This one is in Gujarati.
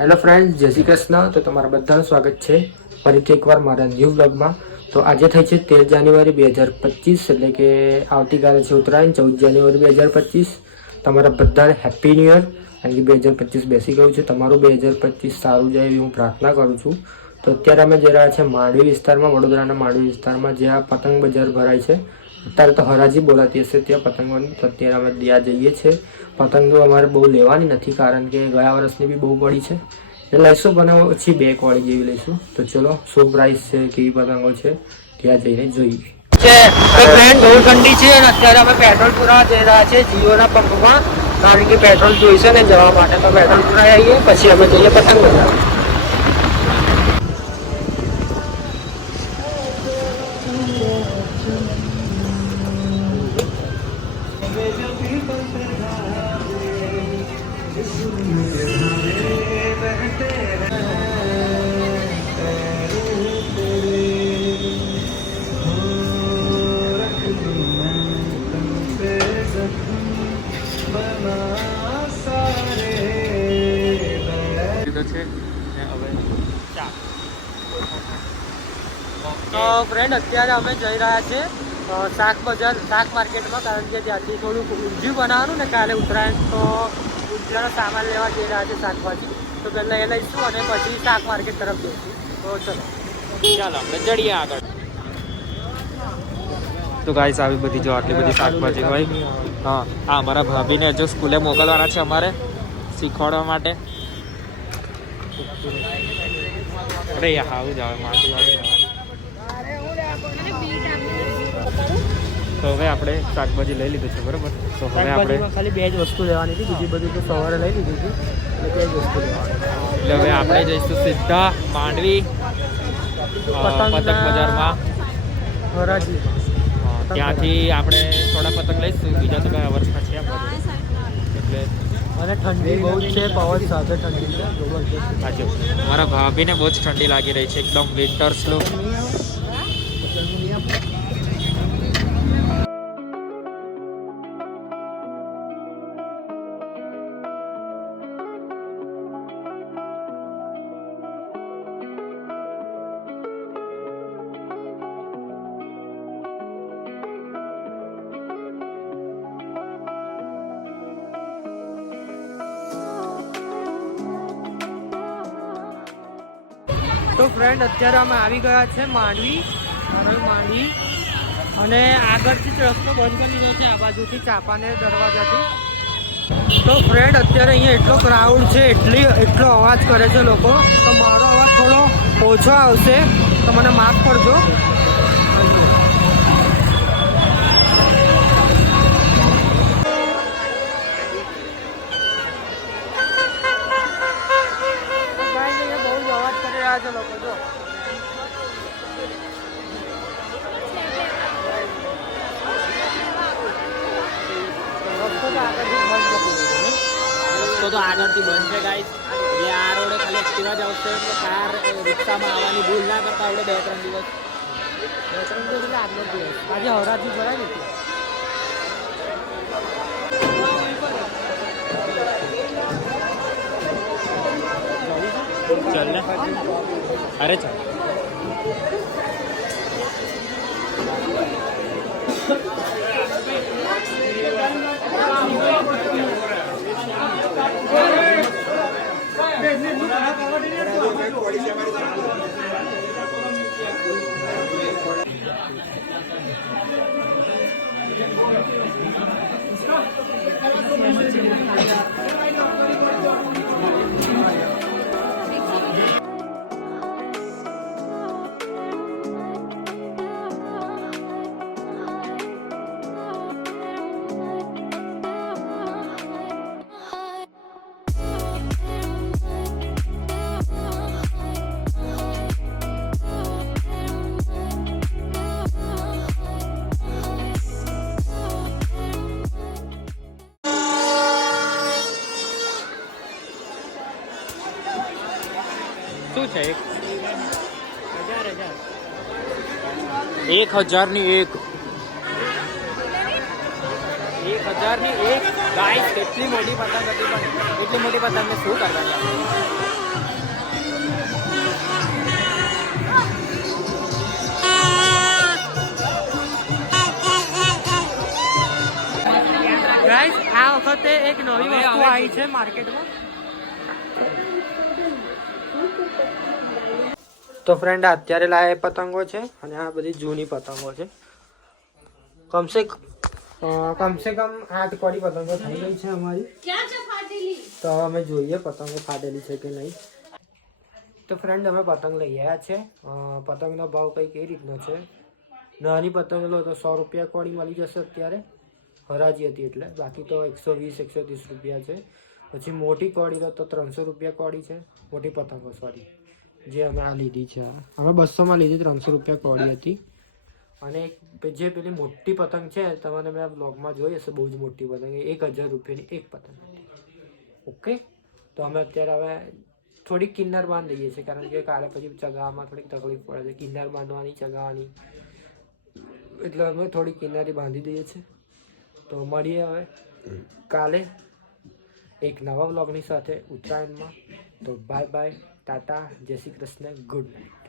હેલો ફ્રેન્ડ, જય શ્રી કૃષ્ણ. તો તમારા બધાનું સ્વાગત છે ફરીથી એકવાર મારા ન્યૂ વ્લોગમાં. તો આજે થઈ છે 13 જાન્યુઆરી 2025, એટલે કે આવતીકાલે છે ઉત્તરાયણ 14 જાન્યુઆરી 2025. તમારા બધાને હેપી ન્યૂ યર. કારણ કે 2025 બેસી ગયું છે. તમારું 2025 સારું જાય એવી હું પ્રાર્થના કરું છું. તો અત્યારે અમે જઈ રહ્યા છીએ માંડવી વિસ્તારમાં, વડોદરાના માંડવી વિસ્તારમાં, જ્યાં પતંગ બજાર ભરાય છે. અત્યારે તો હરાજી બોલાતી હશે ત્યાં પતંગોની. તો અત્યારે અમે ત્યાં જઈએ છીએ. પતંગો અમારે બહુ લેવાની નથી, કારણ કે ગયા વર્ષની બી બહુ પડી છે. એટલે લઈશું, પણ ઓછી 2 કોળી જેવી લઈશું. તો ચલો, શું પ્રાઇસ છે, કેવી પતંગો છે, ત્યાં જઈને જોઈએ. બહુ ઠંડી છે અને અત્યારે અમે પેટ્રોલ પુરાવા જઈ રહ્યા છીએ જીઓના પંપમાં, કારણ કે પેટ્રોલ જોઈશે ને જવા માટે. તો પેટ્રોલ પુરાઈ આવીએ, પછી અમે જઈએ પતંગ બજાર. તો ફ્રેન્ડ, અત્યારે અમે જઈ રહ્યા છીએ શાક બજાર, શાક માર્કેટમાં, કારણ કે ત્યાંથી થોડુંક ઊંધિયું બનાવવાનું ને કાલે ઉત્તરાયણ. તો ઊંધિયાનો સામાન લેવા જઈ રહ્યા છે, શાકભાજી. તો પહેલાં એ લઈશું અને પછી શાક માર્કેટ તરફ જઈશું. તો ચાલો આપણે જઈએ આગળ. તો ગાઈસ, આવી બધી જો આટલી બધી શાકભાજી હોય. હા, અમારા ભાભીને જો સ્કૂલે મોકલવાના છે અમારે, શીખવાડવા માટે. અરે આવું જ આવે માટી વાળી. તો હવે આપણે શાકભાજી લઈ લીધું છે, બરાબર. તો હવે આપણે ખાલી 2 જ વસ્તુ લેવાની હતી, બીજી બધી તો સવારે લઈ લીધી હતી. એટલે 2 જ વસ્તુ લેવાની. એટલે હવે આપણે જઈશું સીધા માંડવી પતંગ બજારમાં, હરાજી. ત્યાંથી આપણે થોડા પતંગ લઈશું. બીજા તો કયા વર્ષના છે એટલે. અને ઠંડી બહુ જ છે, પવન સાથે ઠંડી છે જબરજસ્ત. સાચું, મારા ભાભીને બહુ જ ઠંડી લાગી રહી છે, એકદમ વિન્ટર્સ લુક. તો ફ્રેન્ડ, અત્યારે અમે આવી ગયા છે માંડવી, અને આગળથી જ રસ્તો બંધ કરી દીધો છે, આ બાજુથી ચાપાનેર દરવાજાથી. તો ફ્રેન્ડ, અત્યારે અહીંયા એટલો ક્રાઉડ છે, એટલો અવાજ કરે છે લોકો. તો મારો અવાજ થોડો ઓછો આવશે, તો મને માફ કરજો. લોકો જો રસ્તો તો આગળથી બંધ છે ગાઈસ. એટલે આ રોડે ખાલી એક્ટિવા જ આવશે, એટલે કાર રિક્ષામાં આવવાની ભૂલ ના કરતા આવડે. 2-3 દિવસ એટલે આગળ દિવસ આજે હરાજી ભરાય ને. ચાલ ને, અરે ચાલ. શું છે? 1000 ની એક. 1000 ની એક ગાઈસ. કેટલી મોટી પતંગ હતી, પણ એટલી મોટી પતંગને શું કરવાની આપણે. ગાઈસ આ વખતે એક નવી વસ્તુ આવી છે માર્કેટમાં. તો ફ્રેન્ડ અત્યારે લાયા પતંગો છે અને આ બધી જૂની પતંગો છે. કમસે કમ 8 કોડી પતંગો થઈ ગઈ છે અમારી. તો અમે જોઈએ પતંગો ફાટેલી છે કે નહીં. તો ફ્રેન્ડ અમે પતંગ લઈ આવ્યા છે. પતંગનો ભાવ કંઈક એ રીતનો છે. નાની પતંગ લો તો 100 રૂપિયા કોડી મળી જશે અત્યારે, હરાજી હતી એટલે. બાકી તો 120-130 રૂપિયા છે. પછી મોટી કોડી લો તો 300 રૂપિયા કોડી છે. મોટી પતંગો સોરી, જે અમે આ લીધી છે અમે 200માં લીધી, 300 રૂપિયા કોડી હતી. અને જે પેલી મોટી પતંગ છે તમને મેં બ્લોગમાં જોઈ હશે, બહુ જ મોટી પતંગ, 1000 રૂપિયાની એક પતંગ હતી. ઓકે, તો અમે અત્યારે હવે થોડીક કિન્નર બાંધી દઈએ છીએ, કારણ કે કાલે પછી ચગાવવામાં થોડીક તકલીફ પડે છે, કિન્નર બાંધવાની, ચગાવવાની, એટલે અમે થોડી કિન્નરી બાંધી દઈએ છીએ. તો મળીએ હવે કાલે એક નવા બ્લોગની સાથે ઉત્તરાયણમાં. તો બાય બાય, ટાટા, જય શ્રી કૃષ્ણ, ગુડ નાઇટ.